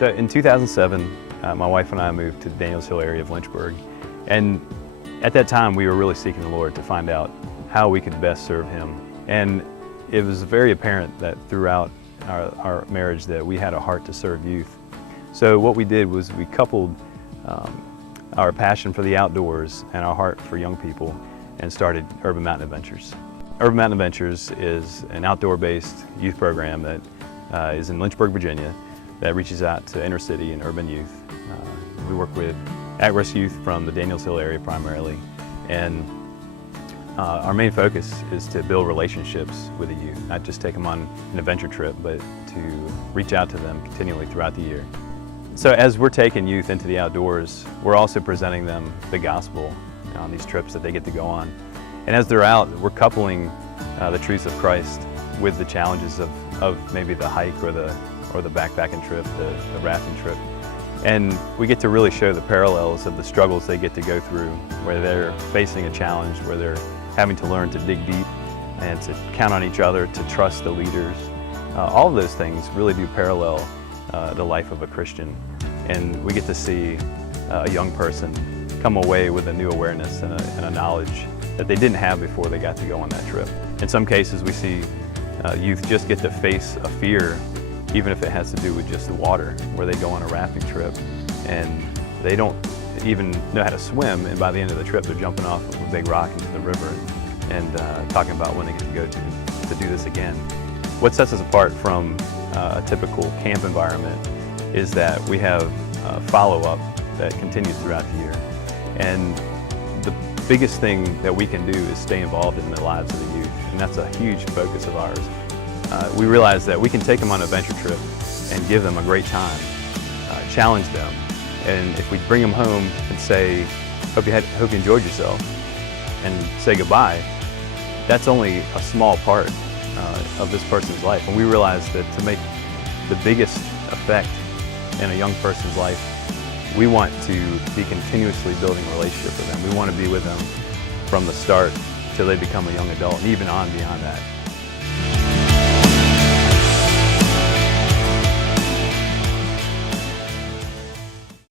So in 2007, my wife and I moved to the Daniels Hill area of Lynchburg, and at that time we were really seeking the Lord to find out how we could best serve Him. And it was very apparent that throughout our marriage that we had a heart to serve youth. So what we did was we coupled our passion for the outdoors and our heart for young people and started Urban Mountain Adventures. Urban Mountain Adventures is an outdoor-based youth program that is in Lynchburg, Virginia, that reaches out to inner city and urban youth. We work with at-risk youth from the Daniels Hill area primarily, and our main focus is to build relationships with the youth, not just take them on an adventure trip, but to reach out to them continually throughout the year. So as we're taking youth into the outdoors, we're also presenting them the gospel on these trips that they get to go on. And as they're out, we're coupling the truths of Christ with the challenges of maybe the hike or the backpacking trip, the rafting trip. And we get to really show the parallels of the struggles they get to go through, where they're facing a challenge, where they're having to learn to dig deep and to count on each other, to trust the leaders. All of those things really do parallel the life of a Christian. And we get to see a young person come away with a new awareness and a knowledge that they didn't have before they got to go on that trip. In some cases, we see youth just get to face a fear, even if it has to do with just the water, where they go on a rafting trip and they don't even know how to swim, and by the end of the trip they're jumping off of a big rock into the river and talking about when they get to go to do this again. What sets us apart from a typical camp environment is that we have follow-up that continues throughout the year. And the biggest thing that we can do is stay involved in the lives of the youth, and that's a huge focus of ours. We realize that we can take them on an adventure trip and give them a great time, challenge them, and if we bring them home and say, hope you enjoyed yourself, and say goodbye, that's only a small part of this person's life. And we realize that to make the biggest effect in a young person's life, we want to be continuously building a relationship with them. We want to be with them from the start till they become a young adult, and even on beyond that.